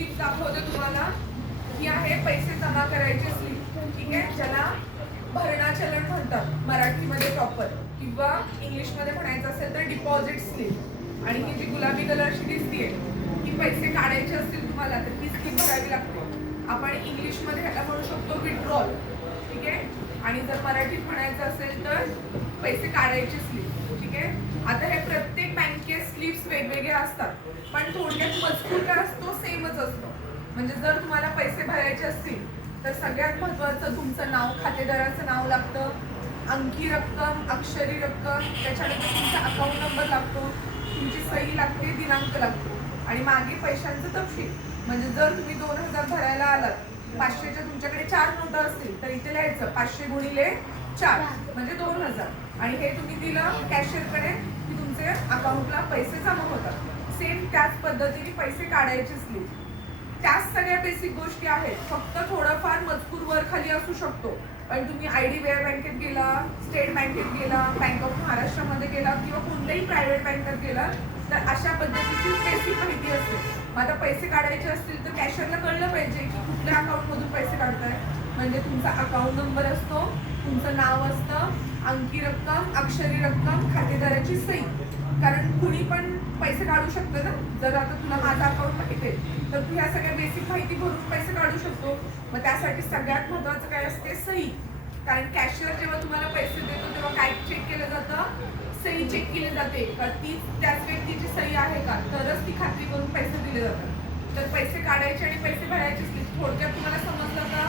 Slip दाखवते तुम्हाला. ही आहे पैसे जमा करायची स्लिप ठीक आहे? ज्याला भरणा चलन म्हणतात मराठीमध्ये प्रॉपर किंवा इंग्लिशमध्ये म्हणायचं असेल तर डिपॉझिट स्लिप आणि ही जी गुलाबी कलरची दिसतीये ही पैसे काढायचे असतील तुम्हाला तर ती स्लिप भरावी लागते. आपण इंग्लिशमध्ये ह्याला म्हणू शकतो विड्रॉल ठीक आहे? आणि जर मराठीत म्हणायचं असेल तर पैसे काढायची स्लिप ठीक आहे? आता हे प्रत्येक बँकेत स्लिप्स वेगवेगळ्या असतात. पण थोडक्यात मजकूर काय असतो सेमच असतो. म्हणजे जर तुम्हाला पैसे भरायचे असतील तर सगळ्यात महत्त्वाचं तुमचं नाव खातेदाराचं नाव लागतं अंकी रक्कम अक्षरी रक्कम त्याच्यानंतर तुमचा अकाउंट नंबर लागतो तुमची सही लागते दिनांक लागतो. आणि मागे पैशांचं तपशील. म्हणजे जर तुम्ही दोन हजार भरायला आलात पाचशेच्या तुमच्याकडे चार नोटा असतील तर इथे लिहायचं पाचशे गुणिले चार म्हणजे दोन हजार. आणि हे तुम्ही दिलं कॅशियरकडे की तुमचे अकाउंटला पैसे जमा होतात. सेम त्याच पद्धतीने पैसे काढायचे स्लिप त्याच सगळ्या बेसिक गोष्टी आहेत. फक्त थोडंफार मजकूर वर खाली असू शकतो. पण तुम्ही आय डी बी आय बँकेत गेला स्टेट बँकेत गेला बँक ऑफ महाराष्ट्रामध्ये गेला किंवा कोणत्याही प्रायव्हेट बँकेत गेला तर अशा पद्धतीची बेसिक माहिती असते मग आता पैसे काढायचे असतील तर कॅशरला कळलं पाहिजे की कुठल्या अकाउंटमधून पैसे काढताय. म्हणजे तुमचा अकाउंट नंबर असतो तुमचं नाव असतं अंकी रक्कम अक्षरी रक्कम खातेदाराची सही. कारण कुणी पण पैसे काढू शकतं ना? जर आता तुला माझा अकाउंट माहिती आहे तर तू ह्या सगळ्या बेसिक माहिती भरून पैसे काढू शकतो. मग त्यासाठी सगळ्यात महत्वाचं काय असते? सही. कारण कॅशियर जेव्हा तुम्हाला पैसे देतो तेव्हा काय चेक केलं जातं? सही चेक केली जाते. का ती त्याच व्यक्तीची सही आहे का? तरच ती खात्री करून पैसे दिले जातात. तर पैसे काढायचे आणि पैसे भरायचे स्लिप थोडक्यात तुम्हाला समजलं का?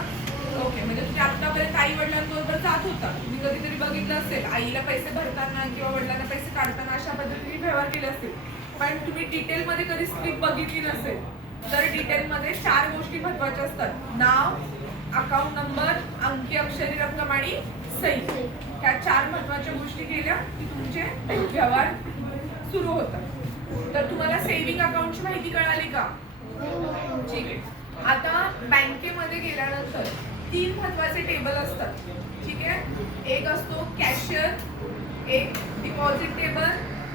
ओके म्हणजे तुम्ही आतापर्यंत आई वडिलांबरोबर जात होता. तुम्ही कधीतरी बघितलं असेल आईला पैसे भरताना किंवा वडिलांना पैसे काढताना अशा पद्धतीने व्यवहार केले असतील. पण तुम्ही डिटेलमध्ये कधी स्लिप बघितली नसेल तर डिटेलमध्ये चार गोष्टी महत्त्वाच्या असतात. नाव अकाउंट नंबर अंकी अक्षरी रक्कम आणि सही. ह्या चार महत्त्वाच्या गोष्टी केल्या की तुमचे व्यवहार सुरू होतात. तर तुम्हाला सेव्हिंग अकाउंटची माहिती कळाली का? ठीक आता बँकेमध्ये गेल्यानंतर तीन महत्त्वाचे टेबल असतात. ठीक आहे? एक असतो कॅशियर एक डिपॉझिट टेबल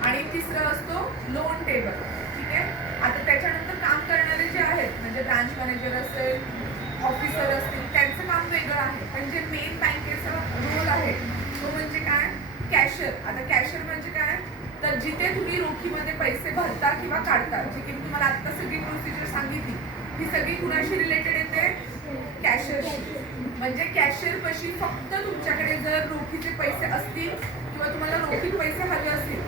आणि तिसरं असतो लोन टेबल. ठीक आहे? आता त्याच्यानंतर काम करणारे जे आहेत म्हणजे ब्रांच मॅनेजर असेल ऑफिसर असतील त्यांचं काम वेगळं आहे. पण जे मेन बँकेचा रोल आहे तो म्हणजे काय? कॅशियर आता कॅशियर म्हणजे काय? तर जिथे तुम्ही रोखीमध्ये पैसे भरता किंवा काढता जे की मी तुम्हाला सगळी प्रोसिजर सांगितली. ही सगळी कुणाशी रिलेटेड येते? कॅशरशी म्हणजे कॅशियर पशी फक्त तुमच्याकडे जर रोखीचे पैसे असतील किंवा तुम्हाला रोखीत पैसे हवे असतील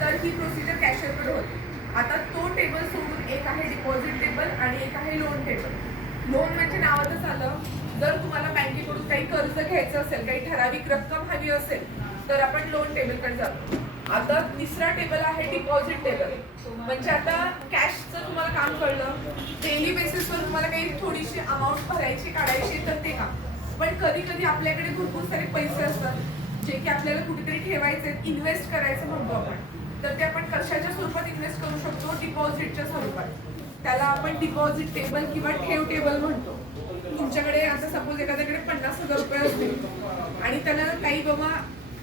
तर ही प्रोसिजर कॅशियरकडे होते. आता तो टेबल सोडून एक आहे डिपॉझिट टेबल आणि एक आहे लोन टेबल लोन म्हणजे नावातच आलं. जर तुम्हाला बँकेकडून काही कर्ज घ्यायचं असेल काही ठराविक रक्कम हवी असेल तर आपण लोन टेबलकडे जातो. आता तिसरा टेबल आहे डिपॉझिट टेबल म्हणजे आता कॅशचं तुम्हाला काम कळलं. डेली बेसिसवर तुम्हाला काही थोडीशी अमाऊंट भरायची काढायची तर ते काम. पण कधी कधी आपल्याकडे भरपूर सारे पैसे असतात जे की आपल्याला कुठेतरी ठेवायचे इन्व्हेस्ट करायचं म्हणतो आपण. तर ते आपण कशाच्या स्वरूपात इन्व्हेस्ट करू शकतो? डिपॉझिटच्या स्वरूपात. त्याला आपण डिपॉझिट टेबल किंवा ठेव टेबल म्हणतो. तुमच्याकडे आता सपोज एखाद्याकडे पन्नास हजार रुपये असतील आणि त्याला काही बाबा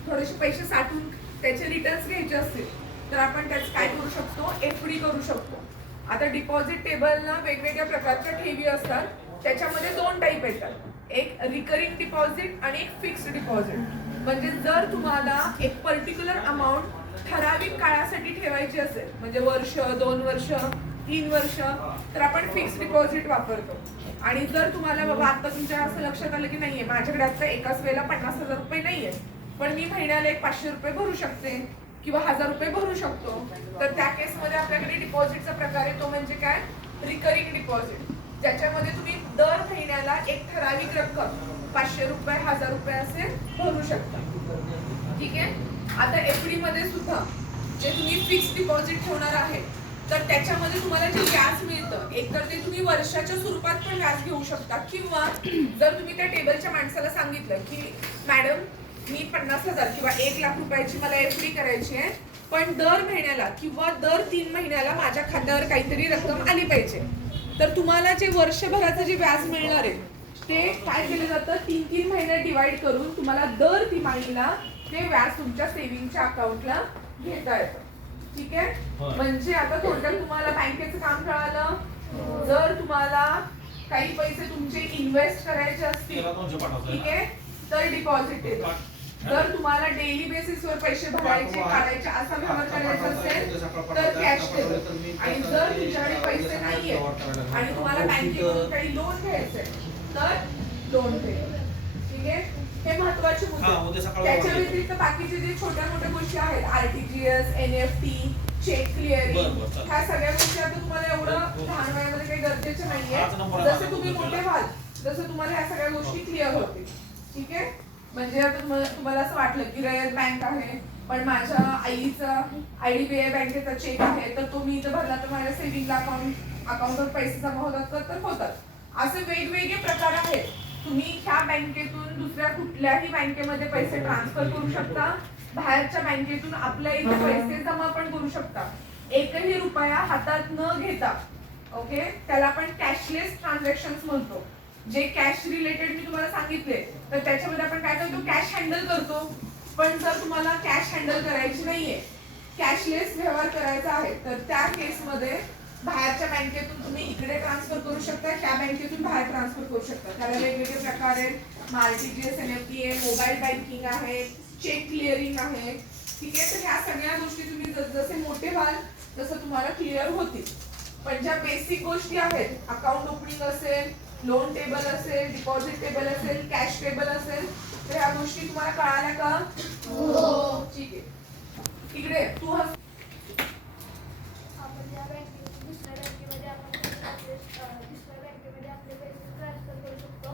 थोडेसे पैसे साठवून त्याचे रिटर्न्स घ्यायचे असतील तर आपण त्याच काय करू शकतो? एफ डी करू शकतो. आता डिपॉझिट टेबलला वेगवेगळ्या प्रकारच्या ठेवी असतात. त्याच्यामध्ये दोन टाईप येतात. एक रिकरिंग डिपॉझिट आणि एक फिक्स्ड डिपॉझिट म्हणजे जर तुम्हाला एक पर्टिक्युलर अमाऊंट ठराविक काळासाठी ठेवायची असेल म्हणजे वर्ष दोन वर्ष तीन वर्ष तर आपण फिक्स्ड डिपॉझिट वापरतो. आणि जर तुम्हाला बाबा आता तुमच्या असं लक्षात आलं की नाहीये माझ्याकडे आता एकाच वेळेला पन्नास हजार रुपये नाहीये पण मी महिन्याला एक पाचशे रुपये भरू शकते किंवा हजार रुपये भरू शकतो. तर त्या केसमध्ये आपल्याकडे डिपॉझिटचा प्रकार आहे तो म्हणजे काय? रिकरिंग डिपॉझिट ज्याच्यामध्ये तुम्ही दर महिन्याला एक ठराविक रक्कम पाचशे रुपये हजार रुपये असे भरू शकता. ठीक आहे? आता एफडी मध्ये सुद्धा जे तुम्ही फिक्स डिपॉझिट ठेवणार आहे तर त्याच्यामध्ये तुम्हाला जे व्याज मिळतं एकतर ते तुम्ही वर्षाच्या स्वरूपात पण व्याज घेऊ शकता. किंवा जर तुम्ही त्या टेबलच्या माणसाला सांगितलं की मॅडम मी पन्नास हजार किंवा एक लाख रुपयाची मला एफ डी करायची आहे. पण दर महिन्याला किंवा दर तीन महिन्याला माझ्या खात्यावर काहीतरी रक्कम आली पाहिजे. तर तुम्हाला जे वर्षभराचं जे व्याज मिळणार आहे ते काय केलं जातं? तीन तीन महिन्यात डिवाइड करून तुम्हाला दर तिमाहीला ते व्याज तुमच्या सेव्हिंगच्या अकाउंटला घेता येतं. ठीक आहे? म्हणजे आता थोडक्यात तुम्हाला बँकेचं काम कळालं. जर तुम्हाला काही पैसे तुमचे इन्व्हेस्ट करायचे असतील ठीक. आहे? तर डिपॉझिट टेबल जर तुम्हाला डेली बेसिसवर पैसे भरायचे काढायचे असा व्यवहार करायचा असेल तर कॅश टेबल आणि जर तुमच्याकडे पैसे नाहीये आणि तुम्हाला बँकेकडून काही लोन घ्यायचंय तर लोन टेबल ठीक आहे? हे महत्त्वाचे हा, मुद्दे त्याच्या. व्यतिरिक्त बाकीचे जे छोट्या मोठ्या गोष्टी आहेत आरटीजीएस एनएफटी चेक क्लिअरिंग. ह्या सगळ्या गोष्टी आता तुम्हाला एवढं हो, हो. लहान वयामध्ये काही गरजेचे नाहीये. जसे तुम्ही मोठे. व्हाल जसं तुम्हाला ह्या सगळ्या गोष्टी क्लिअर होतील. ठीक आहे? म्हणजे आता तुम्हाला असं वाटलं की रयत बँक आहे पण माझ्या आईचा आयडीबीआय बँकेचा चेक आहे तर तो मी इथं भरला तर माझ्या सेव्हिंग अकाउंट अकाउंटवर पैसे जमा होतात तर होतात. असे वेगवेगळे प्रकार आहेत. तुम्ही ह्या बँकेतून दुसऱ्या कुठल्याही बँकेमध्ये पैसे ट्रान्सफर करू शकता. बाहेरच्या बँकेतून आपल्या इथे पैसे जमा पण करू शकता. एकही रुपया हातात न घेता ओके त्याला आपण कॅशलेस ट्रान्झॅक्शन म्हणतो. जे कॅश रिलेटेड मी तुम्हाला सांगितले तर त्याच्यामध्ये आपण काय करतो? कॅश हँडल करतो. पण जर तुम्हाला कॅश हँडल करायची नाहीये कॅशलेस व्यवहार करायचा आहे तर त्या केसमध्ये बाहेरच्या बँकेतून तुम्ही इकडे ट्रान्सफर करू शकता त्या बँकेतून बाहेर ट्रान्सफर करू शकता. त्याला वेगवेगळे प्रकार आहेत. आरटीजीएस टी आहे मोबाईल बँकिंग आहे चेक क्लिअरिंग आहे. ठीक आहे? तर ह्या सगळ्या गोष्टी तुम्ही जस- जसे मोठे व्हाल तसं तुम्हाला क्लिअर होतील. पण ज्या बेसिक गोष्टी आहेत अकाउंट ओपनिंग असेल लोन टेबल असेल डिपॉझिट टेबल असेल कॅश टेबल असेल तर ह्या गोष्टी तुम्हाला कळाल्या का? ठीक आहे. इकडे तू हस. आपण या बँकेतून दुसऱ्या बँकेमध्ये आपण पैसे आपले, अं, दुसऱ्या बँकेमध्ये आपले पैसे ट्रान्सफर करू शकतो.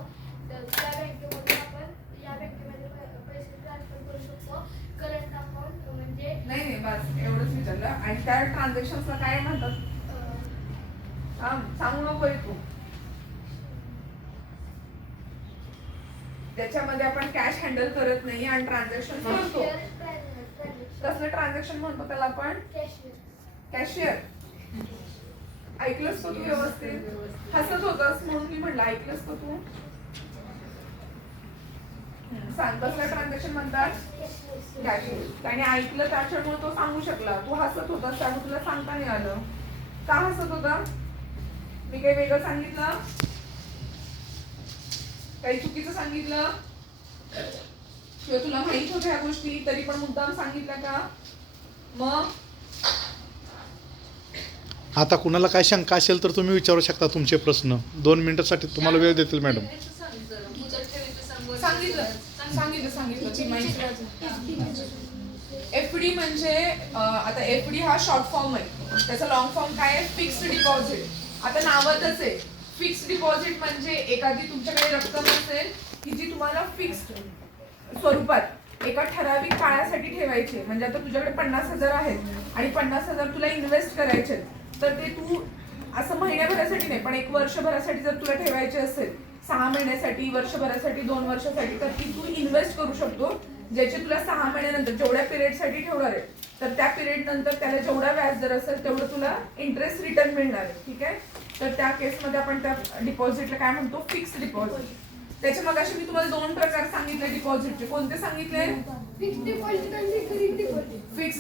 तर त्या बँकेमध्ये आपण या बँकेमध्ये पै- पैसे ट्रान्सफर करू शकतो. करंट अकाउंट म्हणजे नाही नाही बस एवढंच विचारलं. आणि त्या ट्रान्झॅक्शन्सला काय म्हणतात? त्याच्यामध्ये आपण कॅश हँडल करत नाही आणि ट्रान्झॅक्शन करतो. कसलं ट्रान्झॅक्शन म्हणतो त्याला आपण. कॅशियर ऐकलंस का तू व्यवस्थित? हसत होतास म्हणून मी म्हणलं ऐकलंस का तू? सांग कसलं ट्रान्झॅक्शन म्हणतात. कॅशियर त्याने ऐकलं त्याच्यामुळे तो सांगू शकला. तू हसत होतास त्यामुळे तुला सांगता नाही आलं. का हसत होता? मी काही वेगळं सांगितलं? काही चुकीचं सांगितलं? किंवा तुला माहीत होत्या ह्या गोष्टी तरी पण मुद्दाम सांगितल्या का? मग? आता कुणाला काय शंका असेल तर तुम्ही विचारू शकता तुमचे प्रश्न. दोन मिनिटासाठी तुम्हाला वेळ देतील मॅडम. सांगितलं. सांगितलं सांगितलं. ती माहिती एफ डी म्हणजे आता एफ डी हा शॉर्ट फॉर्म आहे. त्याचा लॉंग फॉर्म काय आहे? फिक्स्ड डिपॉझिट आता नावातच आहे. फिक्स्ड डिपॉझिट म्हणजे एखादी तुमच्याकडे रक्कम असेल की जी तुम्हाला फिक्स्ड स्वरूपात एका ठराविक काळासाठी ठेवायची आहे. म्हणजे आता तुझ्याकडे पन्नास हजार आहेत आणि पन्नास हजार तुला इन्व्हेस्ट करायचे तर ते तू असं महिन्याभरासाठी नाही पण एक वर्षभरासाठी जर तुला ठेवायचे असेल सहा महिन्यासाठी वर्षभरासाठी दोन वर्षासाठी तर ती तू इन्व्हेस्ट करू शकतो ज्याचे तुला सहा महिन्यानंतर जेवढ्या पिरियडसाठी ठेवणार आहे तर त्या पिरियड नंतर त्याला जेवढा व्याज दर असेल तेवढं तुला इंटरेस्ट रिटर्न मिळणार आहे ठीक आहे? तर त्या केसमध्ये आपण त्या डिपॉझिटला काय म्हणतो? फिक्स डिपॉझिट त्याच्या मग मी तुम्हाला दोन प्रकार सांगितले डिपॉझिटचे कोणते सांगितले. फिक्स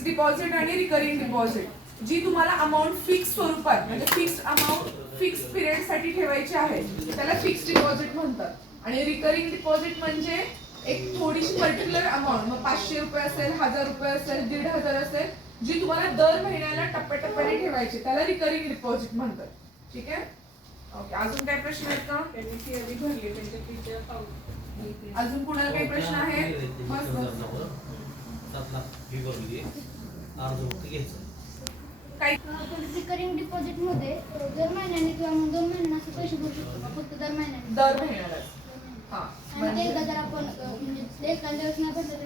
डिपॉझिट आणि रिकरिंग डिपॉझिट जी तुम्हाला अमाऊंट फिक्स स्वरूपात म्हणजे फिक्स अमाऊंट फिक्स पिरियडसाठी ठेवायची आहे त्याला फिक्स डिपॉझिट म्हणतात. आणि रिकरिंग डिपॉझिट म्हणजे एक थोडीशी पर्टिक्युलर अमाऊंट मग पाचशे रुपये असेल हजार रुपये असेल दीड हजार असेल जी तुम्हाला दर महिन्याला टप्प्याटप्प्याने ठेवायची त्याला रिकरिंग डिपॉझिट म्हणतात. ठीक आहे? ओके अजून काय प्रश्न आहेत का? अजून कुणाला काही प्रश्न आहेत बस बस सात लाख फी भरली. अर्ज फक्त घ्यायचं. काही रिकरिंग डिपॉझिटमध्ये दर महिन्याने किंवा मग दोन महिन्यांना असं पैसे भरू शकतो का? फक्त दर महिन्याने. दर महिन्याला हा. आणि ते म्हणजे एकदा जर आपण अं, म्हणजे एखाद्या वेळेस नाही भरलं तर